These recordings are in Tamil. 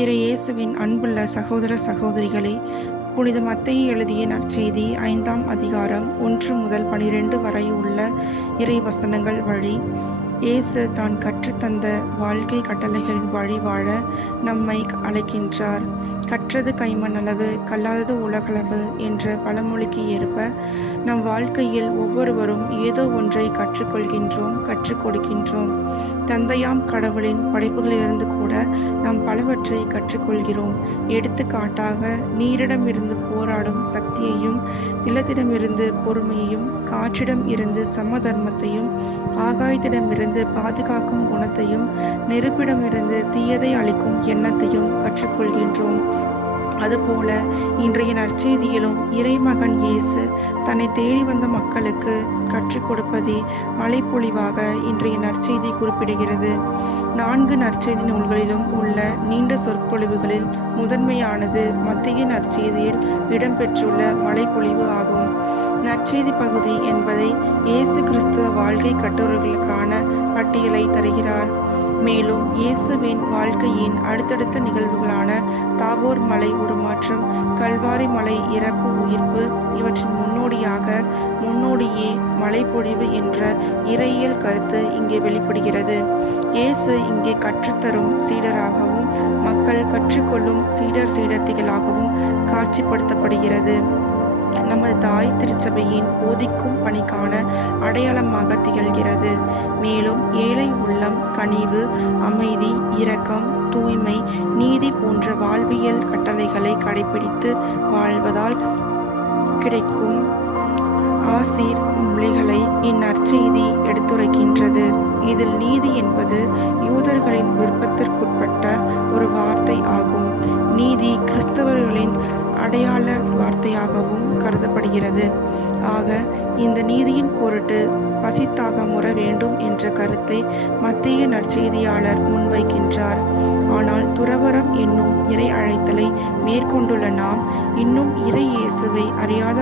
இயேசுவின் அன்புள்ள சகோதர சகோதரிகளே, புனித மத்தேயு எழுதிய நற்செய்தி 5ஆம் அதிகாரம் 1 முதல் 12 வரை உள்ள இறை வசனங்கள் வழி இயேசு தான் கற்றுத்தந்த வாழ்க்கை கட்டளைகளின் வழி வாழ நம்மை அழைக்கின்றார். கற்றது கைமண்ணளவு, கல்லாதது உலகளவு என்ற பழமொழிக்கு ஏற்ப நம் வாழ்க்கையில் ஒவ்வொருவரும் ஏதோ ஒன்றை கற்றுக்கொள்கின்றோம், கற்றுக் கொடுக்கின்றோம். தந்தையாம் கடவுளின் படைப்புகளிலிருந்து கூட நாம் பலவற்றை கற்றுக்கொள்கிறோம். எடுத்துக்காட்டாக, நீரிடமிருந்து போராடும் சக்தியையும், நிலத்திடமிருந்து பொறுமையையும், காற்றிடம் இருந்து சமதர்மத்தையும், ஆகாயத்திடமிருந்து பாதுகாக்கும் குணத்தையும், நெருப்பிடமிருந்து தீயதை அளிக்கும் எண்ணத்தையும் கற்றுக்கொள்கின்றோம். அதுபோல இன்றைய நற்செய்தியிலும் இறைமகன் இயேசு தன்னை தேடி வந்த மக்களுக்கு கற்றுக் கொடுப்பதே மழைப்பொழிவாக இன்றைய நற்செய்தி குறிப்பிடுகிறது. 4 நற்செய்தி நூல்களிலும் உள்ள நீண்ட சொற்பொழிவுகளில் முதன்மையானது மத்தேயு நற்செய்தியில் இடம்பெற்றுள்ள மழைப்பொழிவு ஆகும். நற்செய்தி பகுதி என்பதை இயேசு கிறிஸ்துவ வாழ்க்கை கட்டுரைகளுக்கான பட்டியலை தருகிறார். மேலும் இயேசுவின் வாழ்க்கையின் அடுத்தடுத்த நிகழ்வுகளான தாபோர் மலை உருமாற்றம், கல்வாரி மலை இறப்பு உயிர்ப்பு இவற்றின் முன்னோடியே மழைப்பொழிவு என்ற இறையியல் கருத்து இங்கே வெளிப்படுகிறது. இயேசு இங்கே கற்றுத்தரும் சீடராகவும், மக்கள் கற்றுக்கொள்ளும் சீடத்திகளாகவும் காட்சிப்படுத்தப்படுகிறது. நமது தாய் திருச்சபையின் போதிக்கும் பணிக்கான அடையாளமாக திகழ்கிறது. மேலும் ஏழை உள்ளம், கனிவு, அமைதி, இரக்கம், தூய்மை, நீதி போன்ற வாழ்வியல் கட்டளைகளை கடைபிடித்து வாழ்வதால் கிடைக்கும் ஆசீர் மொழிகளை இந்நற்செய்தி எடுத்துரைக்கின்றது. இதில் நீதி என்பது யூதர்களின் விருப்பத்திற்குட்பட்ட ஒரு வார்த்தை ஆகும். நீதி கிறிஸ்தவர்களின் அடையாள வார்த்தையாகவும் கருதப்படுகிறது. ஆக இந்த நீதியின் பொருட்டு பசித்தாக முற வேண்டும் என்ற கருத்தை மத்தேயு நற்செய்தியாளர் முன்வைக்கின்றார். ஆனால் துறவறம் என்னும் இறை அழைத்தலை மேற்கொண்டுள்ள நாம் இன்னும் இறை இயேசுவை அறியாத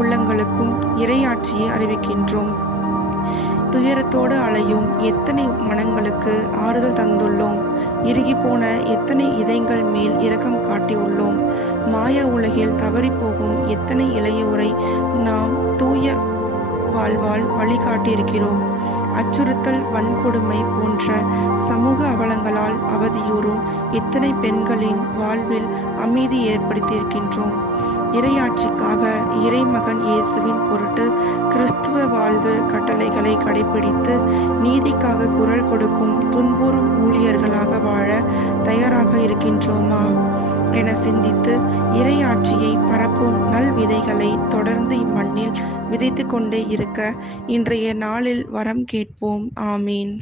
உள்ளங்களுக்கும் இறையாட்சியை அறிவிக்கின்றோம். துயரத்தோடு அலையும் எத்தனை மனங்களுக்கு ஆறுதல் தந்துள்ளோம். இறுகிப்போன எத்தனை இதயங்கள் மேல் இரக்கம் காட்டியுள்ளோம். மாய உலகில் தவறி போகும் எத்தனை இளையோரை நாம் தூய வாழ்வால் வழிகாட்டியிருக்கிறோம். அச்சுறுத்தல், வன்கொடுமை போன்ற சமூக அவலங்களால் அவதியுறும் எத்தனை பெண்களின் வாழ்வில் அமைதி ஏற்படுத்தியிருக்கின்றோம். இறையாட்சிக்காக இறைமகன் இயேசுவின் பொருட்டு கிறிஸ்துவ வாழ்வு கட்டளைகளை கடைபிடித்து நீதிக்காக குரல் கொடுக்கும் துன்புறும் ஊழியர்களாக வாழ தயாராக இருக்கின்றோமா என சிந்தித்து இறையாட்சியை பரப்பும் நல் விதைகளை தொடர்ந்து இம்மண்ணில் விதைத்து கொண்டே இருக்க இன்றைய நாளில் வரம் கேட்போம். ஆமீன்.